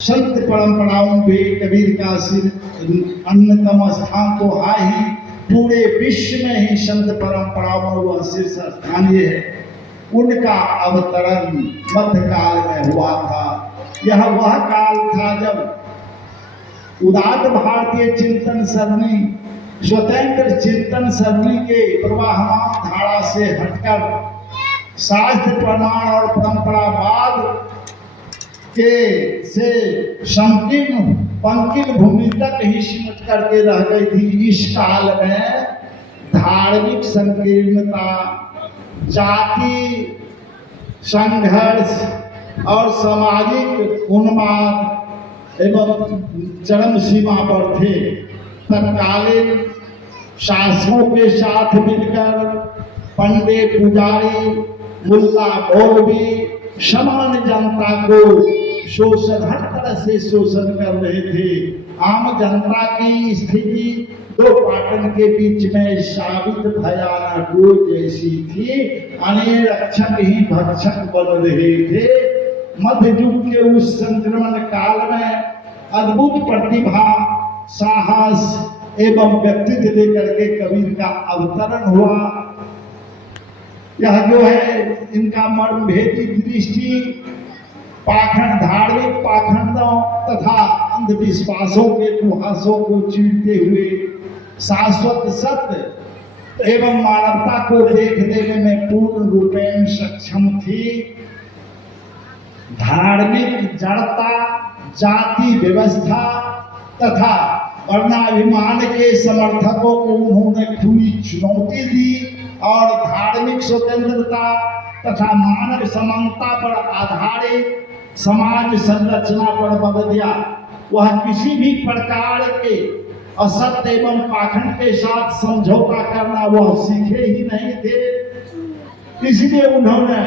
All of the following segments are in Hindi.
संत परंपराओं में कबीर का सिर अन्यतम स्थान तो है ही, पूरे विश्व में ही संत परंपराओं में वह शीर्ष स्थानीय है। उनका अवतरण मध्यकाल में हुआ था। यह वह काल था जब उदात्त भारतीय चिंतन सरणी, स्वतंत्र चिंतन सरणी के प्रवाहमान धारा से हटकर शास्त्र प्रमाण और परंपरावाद के से संकीर्ण पंकिल भूमि तक ही सिमट करके रह गई थी। इस काल में धार्मिक संकीर्णता, जाति संघर्ष और सामाजिक उन्माद एवं चरम सीमा पर थे। तत्कालीन शासकों के साथ मिलकर पंडित, पुजारी, मुल्ला, मौलवी समान जनता को शोषण, हर तरह से शोषण कर रहे थे। आम जनता की स्थिति दो पाटन के बीच में साबित भयानक जैसी थी। अनिरक्षक ही भक्षक बन रहे थे। मध्य युग के उस संक्रमण काल में अद्भुत प्रतिभा, साहस एवं व्यक्तित्व लेकर के कबीर का अवतरण हुआ। यह जो है इनका मर्मभेदी दृष्टि पाखंड, धार्मिक पाखंडों तथा अंधविश्वासों के कुहासों को चीरते हुए शाश्वत सत्य एवं मानवता को देख देने में पूर्ण रूपेण सक्षम थी। धार्मिक जड़ता, जाति व्यवस्था तथा वर्णाभिमान के समर्थकों को उन्होंने खुली चुनौती दी और धार्मिक स्वतंत्रता तथा मानव समानता पर आधारित समाज संरचना पर बल दिया। वह किसी भी प्रकार के असत्य एवं पाखंड के साथ समझौता करना वह सीखे ही नहीं थे। इसलिए उन्होंने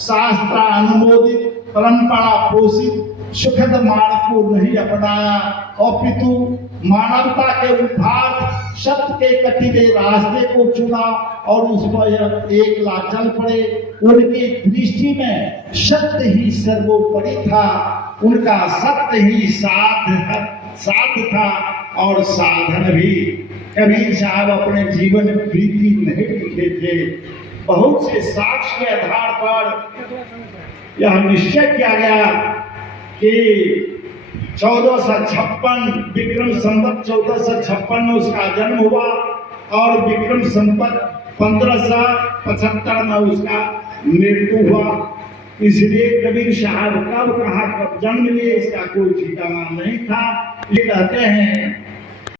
शास्त्र अनुमोदित, परंपरा पोषित सुखद मार्ग को नहीं अपनाया, अपितु मानवता के उद्धार सत्य के कटीले रास्ते को चुना और उस पर एक चल पड़े। उनकी दृष्टि में सत्य ही सर्वोपरि था। उनका सत्य ही साध्य था और साधन भी। कबीर साहब अपने जीवन प्रीति नहीं लिखे थे। बहुत से साक्ष्य के आधार पर यह निश्चय किया गया कि 1456 विक्रम संवत 1456 में उसका जन्म हुआ और विक्रम संवत 1575 में उसका मृत्यु हुआ। इसलिए कबीर साहब कब कहाँ कब जन्म लिए इसका कोई ठिकाना नहीं था। ये कहते हैं